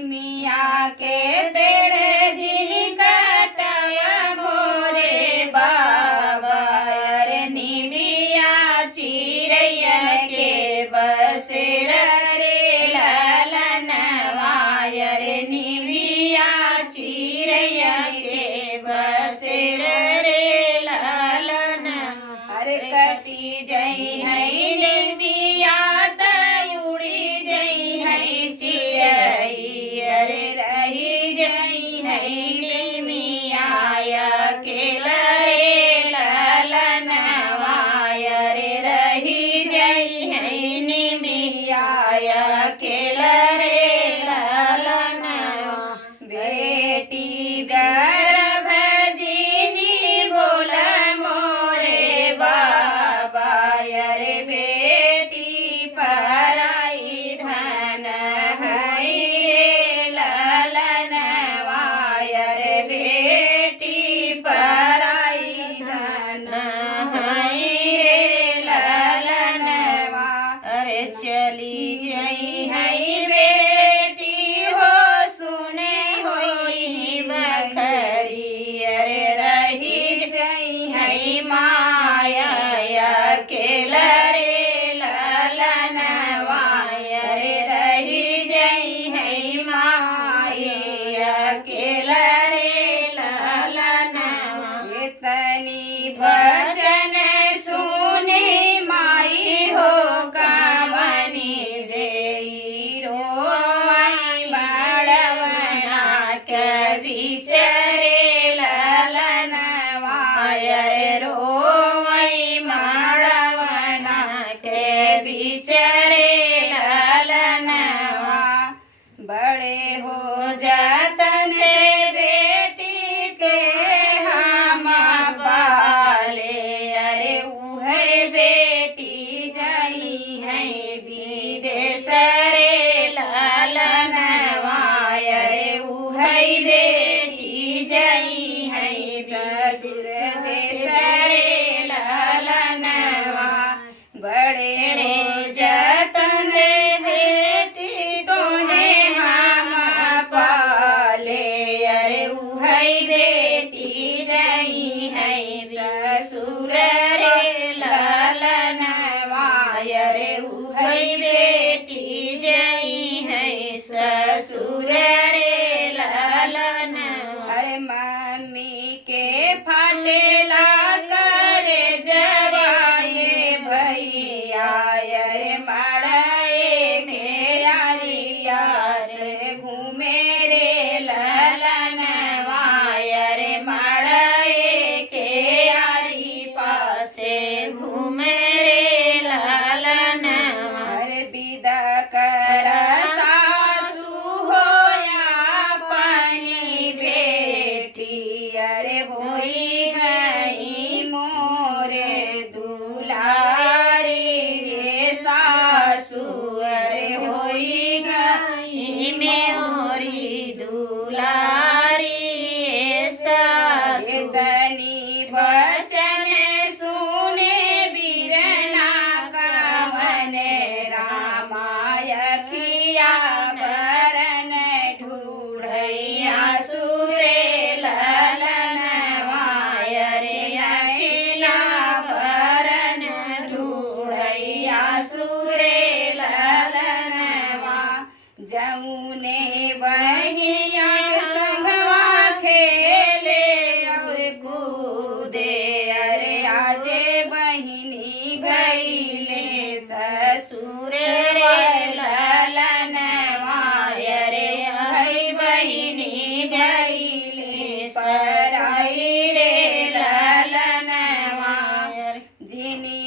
मिया के पेड़ जी कटाया मोरे बाबा अरे निबिया चिरैया के बसेर रे ललनवा अरे निबिया चिरैया के बसेर रे ललन अरे कटी जई है निबिया उड़ी जई है चिरई अरे रही जई है मिया के रे ललनवा अरे रही जई है निमिया के रे ललनवा बेटी गर्भ जीनी बोला मोरे बाबा अरे बेटी पराई धन है रे ललनवा अरे बेटी पराई धन है रे ललनवा अरे चली गई है बेटी हो सुने होई बखरी अरे रही गई है माया के रे ललनवा अरे रही गई है माया के रे ललनवा इतनी भजन सुने माई हो कामनी देई रोई बड़वना के बिचरे ललनवा अरे रोई बड़वना के बिचरे ललनवा बड़े हो जातन से बेटी के हम पाले अरे उहे बेटी जाई है विदेश रे ललनवा अरे उहे बेटी जाई है ससुर देश रे ललनवा बड़े रे जतन रे बेटी तोहे हम पाले अरे उहे बेटी जाई है ससुर रे ललनवा अरे उहे बेटी जाई है ससुर रे ललनवा अरे मम्मी के फाटेला करे जवाए भैया अरे माड़ाए के यारिया से घूमे रे ललनवा अरे माड़ाए के यारी पासे घूमे रे ललनवा अरे विदा कर सासू होया पानी बेटी अरे होई गई मोरे दुलारी रे सासू अरे होई गई मोरी दुलारी रे सासू इतनी वचन सुने बीरना का मन रामायखिया भरन ढूढ़ैया सुरे ललनवा अरे अखिला भरन ढूढ़ैया सुरे ललनवा जमुने बहिया संगवा खेले और कूदे अरे आजे बहिनी गईले ससुर रे ललनवा अरे हई बहिनी गईले पराई रे ललनवा जिनी